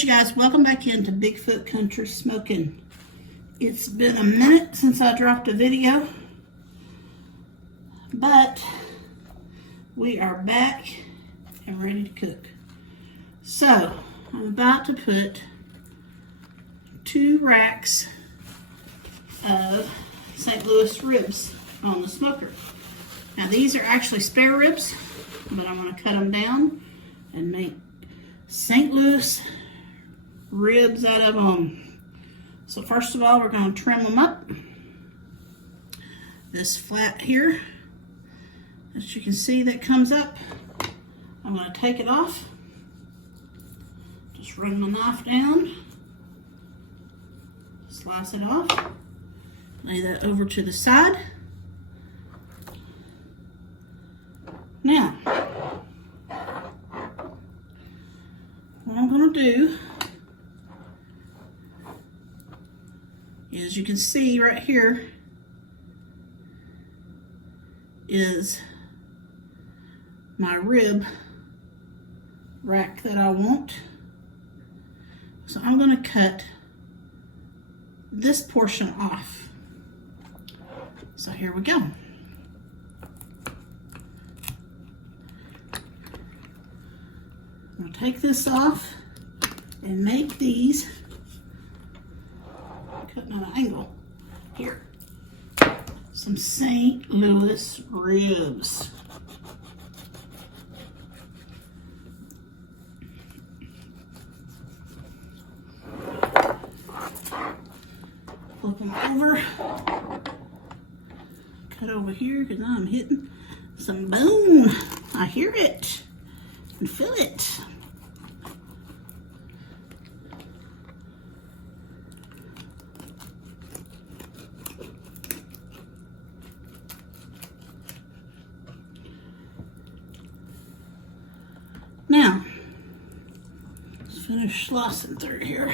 Alright, you guys, welcome back into Bigfoot Country Smokin. It's been a minute since I dropped a video, but we are back and ready to cook. So, I'm about to put 2 racks of St. Louis ribs on the smoker. Now, these are actually spare ribs, but I'm going to cut them down and make St. Louis ribs out of them. So first of all, we're going to trim them up. This flat here, as you can see, that comes up. I'm going to take it off. Just run my knife down, slice it off, lay that over to the side. Now, what I'm going to do is, you can see right here is my rib rack that I want. So I'm going to cut this portion off. So here we go. I'm going to take this off and make these, cutting at an angle here, some St. Louis ribs. Flip them over, cut over here because I'm hitting some bone. I hear it and feel it. Now, let's finish slicing through here.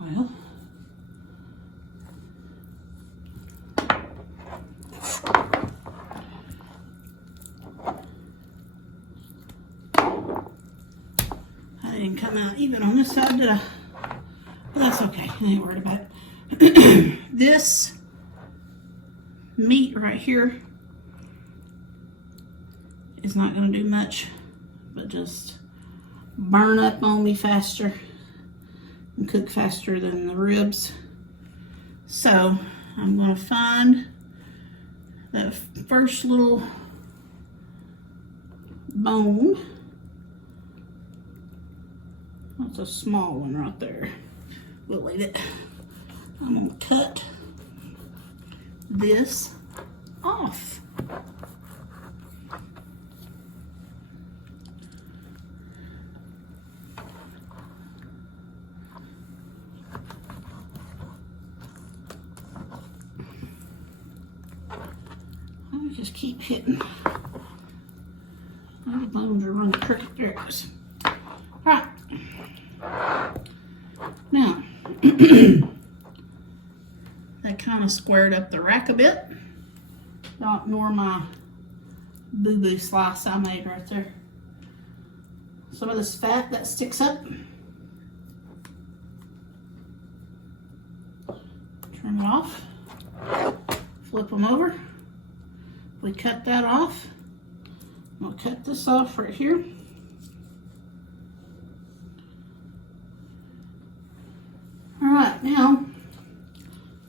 Well, I didn't come out even on this side, did I? But that's okay, I ain't worried about it. This meat right here is not going to do much but just burn up on me faster and cook faster than the ribs. So I'm going to find that first little bone. That's a small one right there. We'll leave it. I'm going to cut this off. I just keep hitting. All the bones are running crooked. There it goes. Alright. Now, that kind of squared up the rack a bit. Don't ignore my boo-boo slice I made right there. Some of this fat that sticks up, trim it off, flip them over. We cut that off. I'll cut this off right here. Alright, now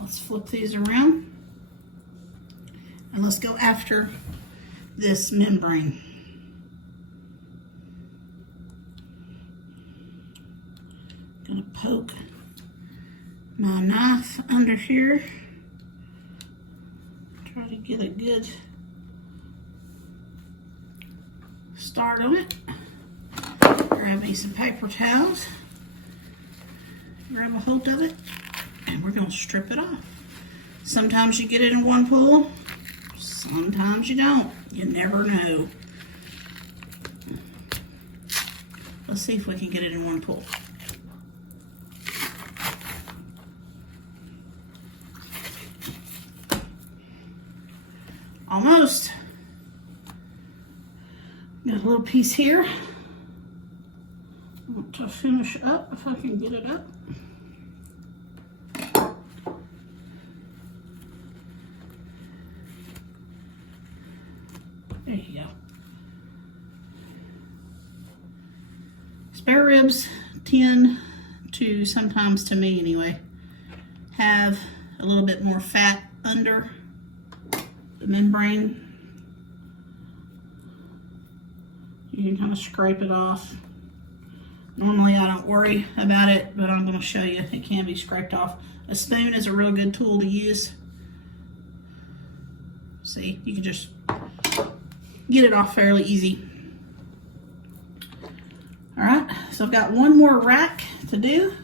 let's flip these around and let's go after this membrane. Gonna poke my knife under here. Try to get a good start on it. Grab me some paper towels. Grab a hold of it, and we're going to strip it off. Sometimes you get it in one pull, sometimes you don't. You never know. Let's see if we can get it in one pull. Almost. Got a little piece here. I want to finish up if I can get it up. There you go. Spare ribs tend to, sometimes to me anyway, have a little bit more fat under the membrane. You can kind of scrape it off. Normally I don't worry about it, but I'm going to show you it can be scraped off. A spoon is a real good tool to use. See, you can just get it off fairly easy. All right, so I've got one more rack to do,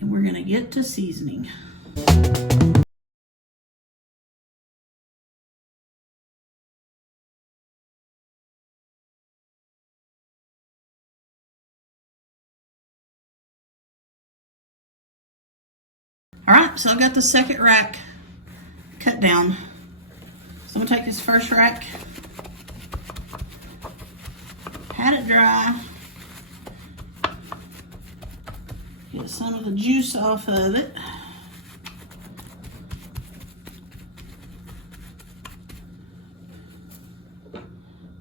and we're going to get to seasoning. All right, so I've got the second rack cut down. So I'm gonna take this first rack, pat it dry, get some of the juice off of it.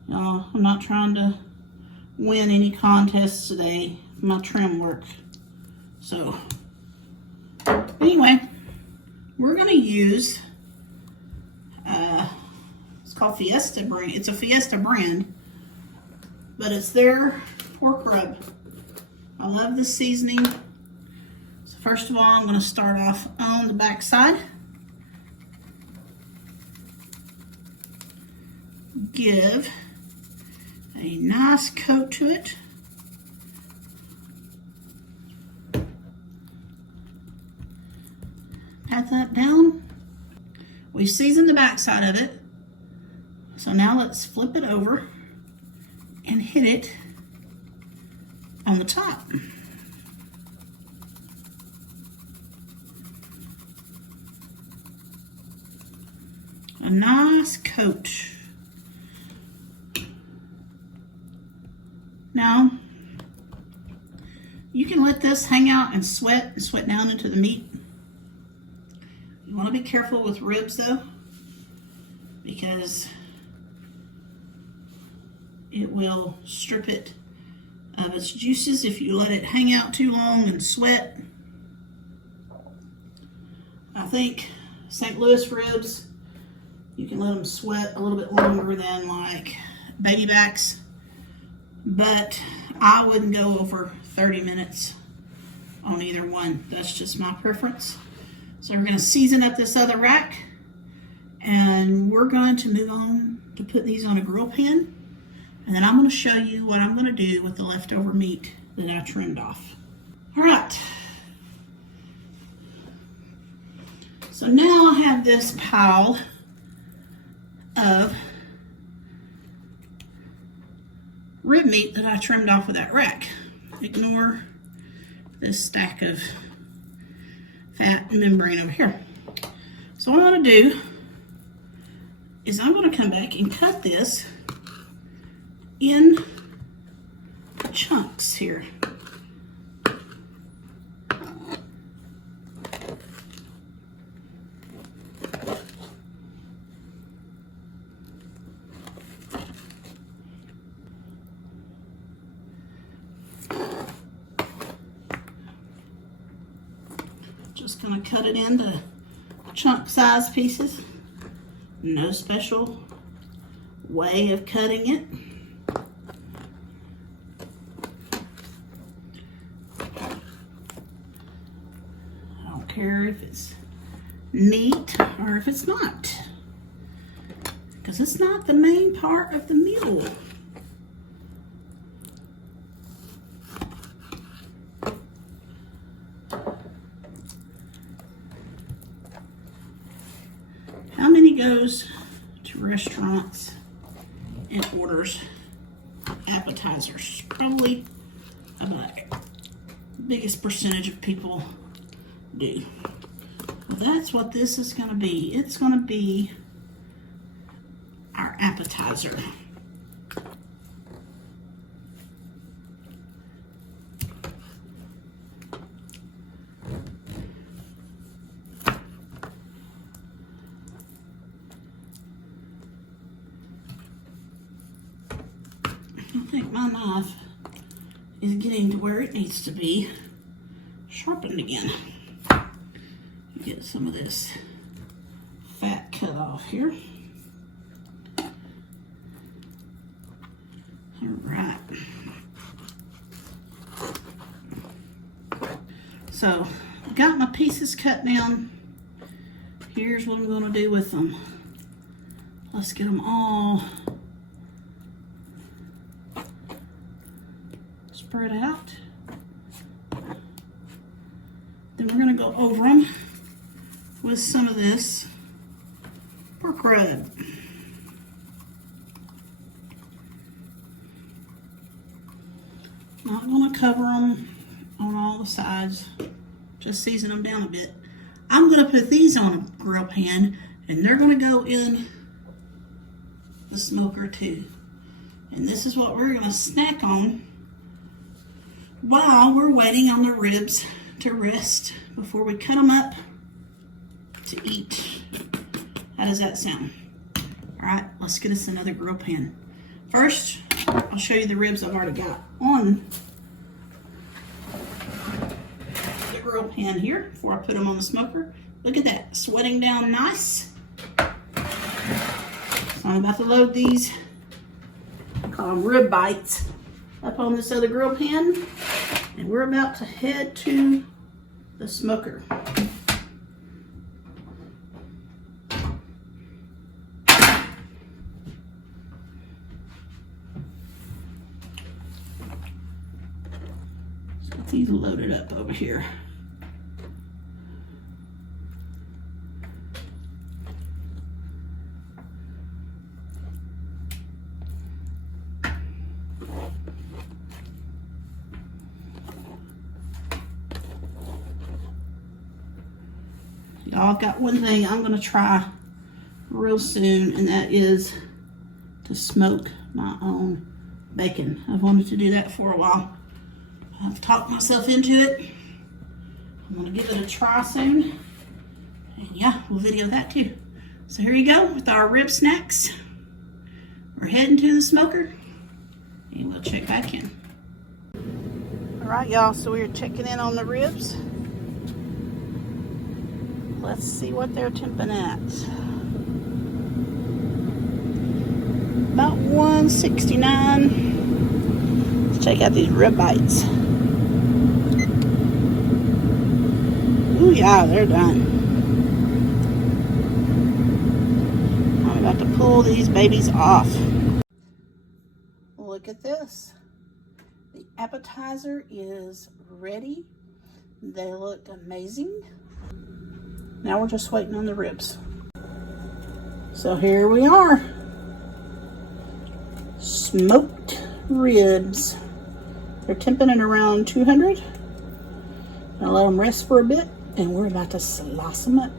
No, I'm not trying to win any contests today, my trim work. So anyway, we're going to use, it's called Fiesta Brand. It's a Fiesta brand, but it's their pork rub. I love this seasoning. So first of all, I'm going to start off on the back side. Give a nice coat to it. Pat that down. We seasoned the back side of it. So now let's flip it over and hit it on the top. A nice coat. Now, you can let this hang out and sweat down into the meat. You want to be careful with ribs though, because it will strip it of its juices if you let it hang out too long and sweat. I think St. Louis ribs, you can let them sweat a little bit longer than like baby backs, but I wouldn't go over 30 minutes on either one. That's just my preference. So we're going to season up this other rack, and we're going to move on to put these on a grill pan, and then I'm going to show you what I'm going to do with the leftover meat that I trimmed off. All right. So now I have this pile of rib meat that I trimmed off of that rack. Ignore this stack of fat membrane over here. So what I'm going to do is I'm going to come back and cut this in chunks here. Just going to cut it into chunk size pieces. No special way of cutting it. I don't care if it's meat or if it's not, because it's not the main part of the meal. How many goes to restaurants and orders appetizers? Probably about the biggest percentage of people do. Well, that's what this is going to be. It's going to be our appetizer. I think my knife is getting to where it needs to be sharpened again. Get some of this fat cut off here. All right. So, got my pieces cut down. Here's what I'm going to do with them. Let's get them all spread out. Then we're going to go over them with some of this pork rub. Not going to cover them on all the sides, just season them down a bit. I'm going to put these on a grill pan, and they're going to go in the smoker too. And this is what we're going to snack on while we're waiting on the ribs to rest before we cut them up to eat. How does that sound? All right, let's get us another grill pan. First, I'll show you the ribs I've already got on the grill pan here before I put them on the smoker. Look at that, sweating down nice. So I'm about to load these, I call them rib bites, up on this other grill pan, and we're about to head to the smoker. So these loaded up over here. Y'all, I've got one thing I'm going to try real soon, and that is to smoke my own bacon. I've wanted to do that for a while. I've talked myself into it. I'm going to give it a try soon. And yeah, we'll video that too. So here you go with our rib snacks. We're heading to the smoker, and we'll check back in. All right, y'all, so we're checking in on the ribs. Let's see what they're temping at. About 169. Let's check out these rib bites. Ooh, yeah, they're done. I'm about to pull these babies off. Look at this. The appetizer is ready. They look amazing. Now we're just waiting on the ribs. So here we are. Smoked ribs. They're temping at around 200. I'll let them rest for a bit, and we're about to slice them up.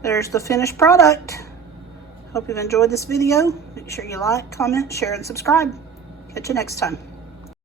There's the finished product. Hope you've enjoyed this video. Make sure you like, comment, share, and subscribe. Catch you next time.